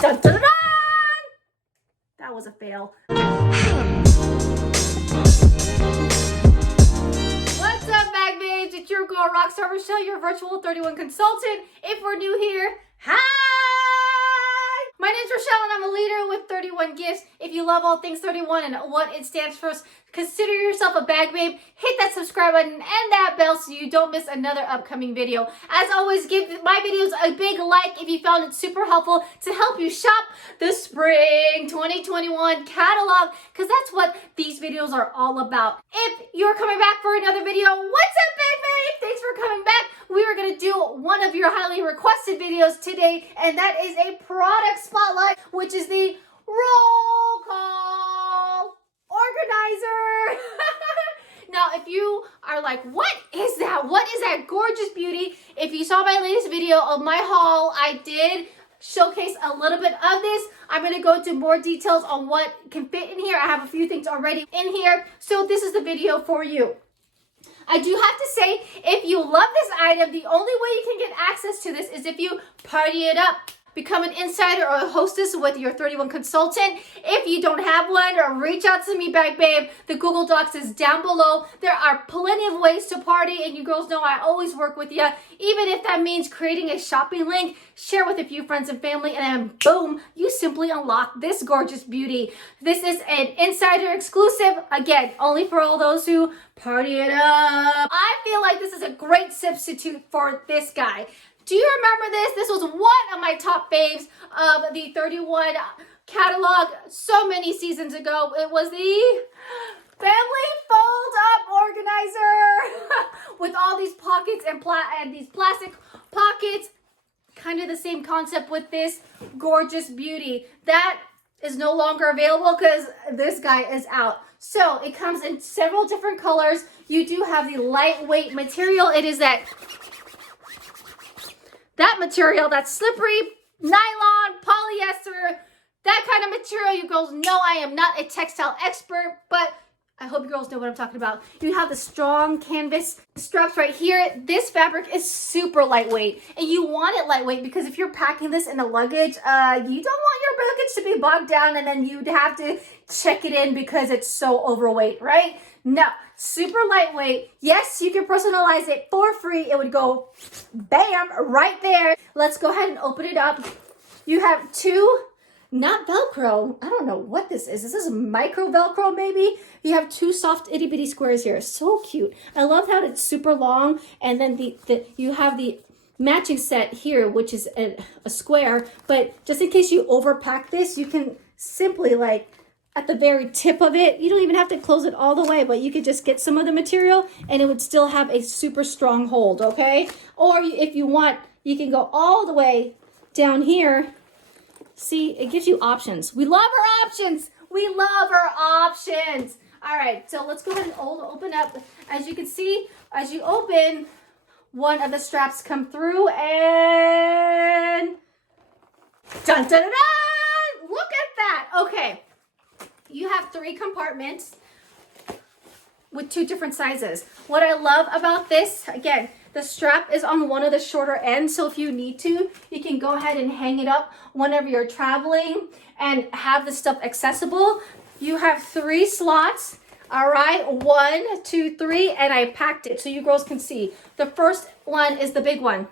Dun, dun, dun, dun! That was a fail. What's up, bag babes? It's your girl, Rockstar Rochelle, your virtual 31 consultant. If we're new here, hi! My name's Rochelle and I'm a leader with 31 gifts. If you love all things 31 and what it stands for, consider yourself a bag babe. Hit that subscribe button and that bell so you don't miss another upcoming video. As always, give my videos a big like if you found it super helpful to help you shop the spring 2021 catalog, because that's what these videos are all about. If you're coming back for another video, what's up, bag babe? Thanks for coming back. We are going to do one of your highly requested videos today, and that is a product spotlight, which is the roll call organizer. Now, if you are like, what is that? What is that gorgeous beauty? If you saw my latest video of my haul, I did showcase a little bit of this. I'm going to go into more details on what can fit in here. I have a few things already in here, so this is the video for you. I do have to say, if you love this item, the only way you can get access to this is if you party it up. Become an insider or a hostess with your 31 consultant. If you don't have one, or reach out to me, bag babe. The Google Docs is down below. There are plenty of ways to party, and you girls know I always work with you. Even if that means creating a shopping link, share with a few friends and family, and then boom, you simply unlock this gorgeous beauty. This is an insider exclusive. Again, only for all those who party it up. I feel like this is a great substitute for this guy. Do you remember this? This was one of my top faves of the 31 catalog so many seasons ago. It was the Family Fold Up Organizer with all these pockets and these plastic pockets. Kind of the same concept with this gorgeous beauty. That is no longer available because this guy is out. So it comes in several different colors. You do have the lightweight material. It is that material, that's slippery, nylon, polyester, that kind of material. You girls know I am not a textile expert, but I hope you girls know what I'm talking about. You have the strong canvas straps right here. This fabric is super lightweight, and you want it lightweight because if you're packing this in the luggage, you don't want your luggage to be bogged down and then you'd have to check it in because it's so overweight, right? No, super lightweight. Yes, you can personalize it for free. It would go bam right there. Let's go ahead and open it up. You have two, not Velcro. I don't know what this is. Is this micro Velcro maybe? You have two soft itty bitty squares here. So cute. I love how it's super long, and then you have the matching set here, which is a square. But just in case you overpack this, you can simply at the very tip of it, you don't even have to close it all the way, but you could just get some of the material and it would still have a super strong hold, okay? Or if you want, you can go all the way down here. See, it gives you options. We love our options. We love our options. All right, so let's go ahead and open up. As you can see, as you open, one of the straps come through and dun, dun, dun, dun! Look at that. Okay. You have 3 compartments with 2 different sizes. What I love about this, again, the strap is on one of the shorter ends, so if you need to, you can go ahead and hang it up whenever you're traveling and have the stuff accessible. You have 3 slots, all right? 1, 2, 3, and I packed it so you girls can see. The first one is the big one.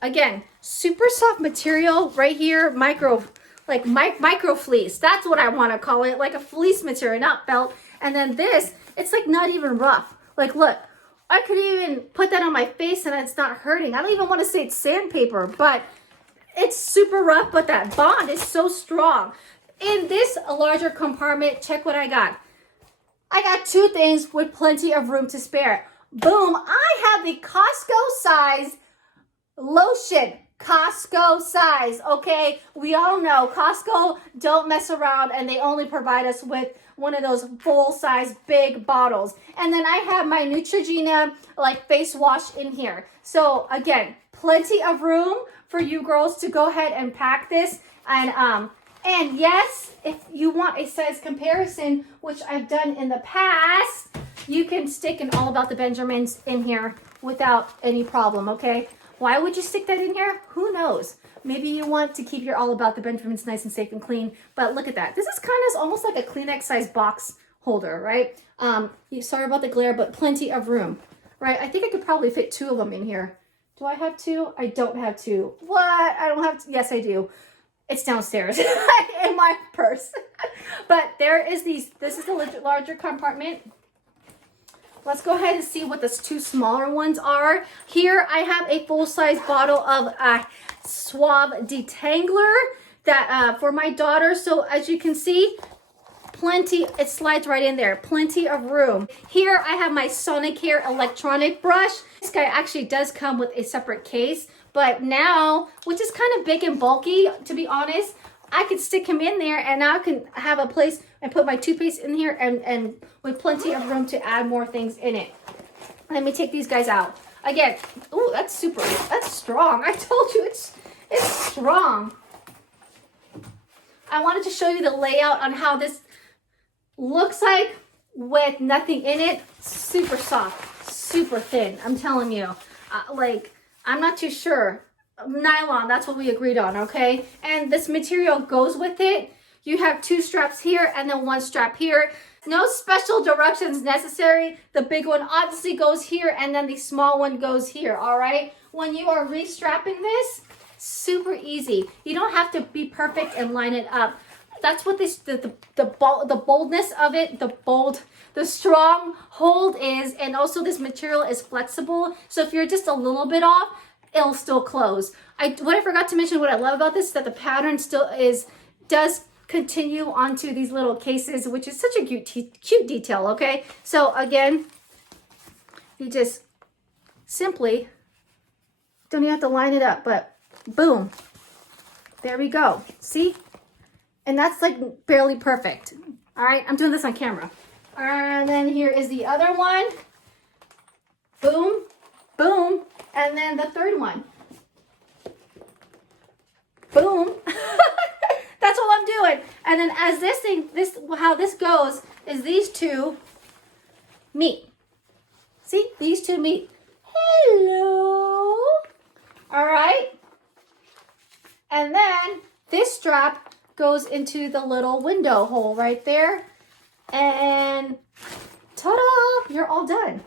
Again, super soft material right here, micro fleece. That's what I want to call it, like a fleece material, not felt. And then this, it's like not even rough. Like, look, I could even put that on my face and it's not hurting. I don't even want to say it's sandpaper, but it's super rough, but that bond is so strong. In this larger compartment, check what I got. I got 2 things with plenty of room to spare. Boom, I have the Costco size lotion. Costco size, okay? We all know Costco don't mess around, and they only provide us with one of those full-size big bottles. And then I have my Neutrogena face wash in here. So again, plenty of room for you girls to go ahead and pack this. And yes, if you want a size comparison, which I've done in the past, you can stick an All About the Benjamins in here without any problem, okay? Why would you stick that in here? Who knows? Maybe you want to keep your All About the Benjamins nice and safe and clean, but look at that. This is kind of almost like a Kleenex size box holder, right? Sorry about the glare, but plenty of room, right? I think I could probably fit 2 of them in here. Do I have 2? I don't have 2. What? I don't have 2. Yes, I do. It's downstairs in my purse. But there is this is the larger compartment. Let's go ahead and see what the 2 smaller ones are. Here I have a full-size bottle of Suave Detangler that for my daughter. So as you can see, plenty, it slides right in there. Plenty of room. Here I have my Sonicare electronic brush. This guy actually does come with a separate case, but now, which is kind of big and bulky, to be honest, I could stick him in there and now I can have a place and put my toothpaste in here and with plenty of room to add more things in it. Let me take these guys out. Again, ooh, that's strong. I told you it's strong. I wanted to show you the layout on how this looks like with nothing in it. Super soft, super thin. I'm telling you, I'm not too sure. Nylon, that's what we agreed on, okay? And this material goes with it. You have 2 straps here and then 1 strap here. No special directions necessary. The big one obviously goes here and then the small one goes here, all right? When you are restrapping this, super easy. You don't have to be perfect and line it up. That's what the boldness of it, the strong hold is, and also this material is flexible. So if you're just a little bit off, it'll still close. What I forgot to mention, what I love about this is that the pattern still does continue onto these little cases, which is such a cute detail, okay? So again, you just simply don't even have to line it up, but boom, there we go. See? And that's like barely perfect. All right, I'm doing this on camera. And then here is the other one. Boom, boom. And then the third one. Boom. That's all I'm doing. And then as how this goes is these 2 meet. See, these 2 meet. Hello. All right. And then this strap goes into the little window hole right there. And ta-da, you're all done.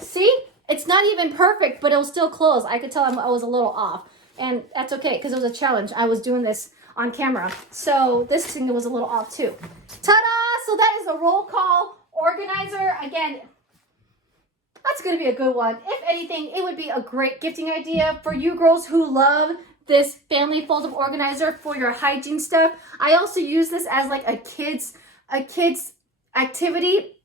See, it's not even perfect, but it'll still close. I could tell I was a little off. And that's okay, because it was a challenge. I was doing this on camera. So this thing was a little off too. Ta-da! So that is a roll call organizer. Again, that's going to be a good one. If anything, it would be a great gifting idea for you girls who love this family fold-up organizer for your hygiene stuff. I also use this as like a kids activity.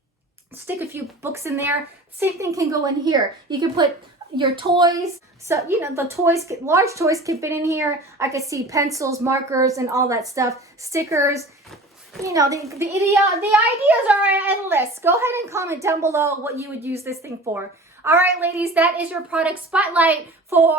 Stick a few books in there. Same thing can go in here. You can put your toys. So, you know, the toys, large toys can fit in here. I could see pencils, markers, and all that stuff. Stickers. You know, the ideas are endless. Go ahead and comment down below what you would use this thing for. All right, ladies, that is your product spotlight for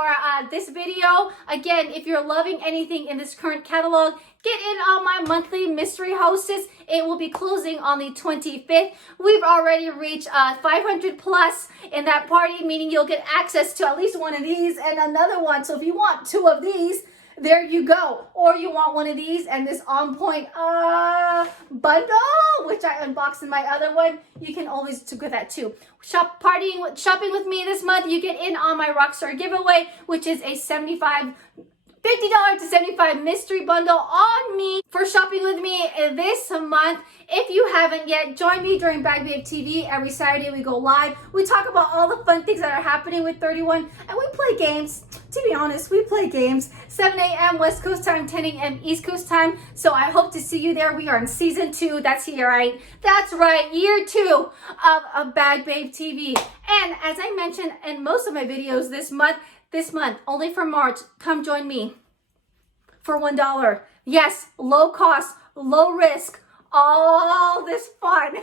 this video. Again, if you're loving anything in this current catalog, get in on my monthly mystery hostess. It will be closing on the 25th. We've already reached 500 plus in that party, meaning you'll get access to at least one of these and another one. So if you want 2 of these, there you go. Or you want one of these and this on point bundle, which I unboxed in my other one, you can always get that too. Shopping with me this month, you get in on my Rockstar giveaway, which is a $50 to $75 mystery bundle on me for shopping with me this month. If you haven't yet, join me during Bag Babe TV. Every Saturday we go live. We talk about all the fun things that are happening with 31, and we play games. To be honest, we play games. 7 a.m. West Coast time, 10 a.m. East Coast time. So I hope to see you there. We are in season 2. That's here, right? That's right, year 2 of Bag Babe TV. And as I mentioned in most of my videos this month, only for March, come join me for $1. Yes, low cost, low risk, all this fun.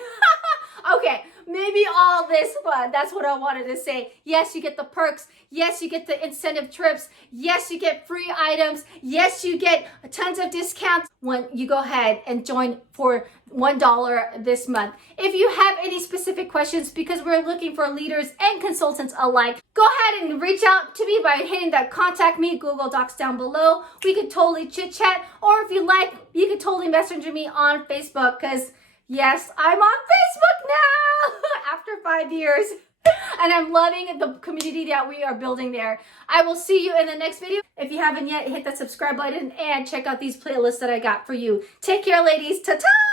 Okay, maybe all this fun. That's what I wanted to say. Yes, you get the perks. Yes, you get the incentive trips. Yes, you get free items. Yes, you get tons of discounts when you go ahead and join for $1 this month. If you have any specific questions, because we're looking for leaders and consultants alike, go ahead and reach out to me by hitting that contact me Google Docs down below. We could totally chit chat, or if you like, you could totally messenger me on Facebook, because yes, I'm on Facebook now after 5 years. And I'm loving the community that we are building there. I will see you in the next video. If you haven't yet, hit that subscribe button and check out these playlists that I got for you. Take care, ladies. Ta-ta!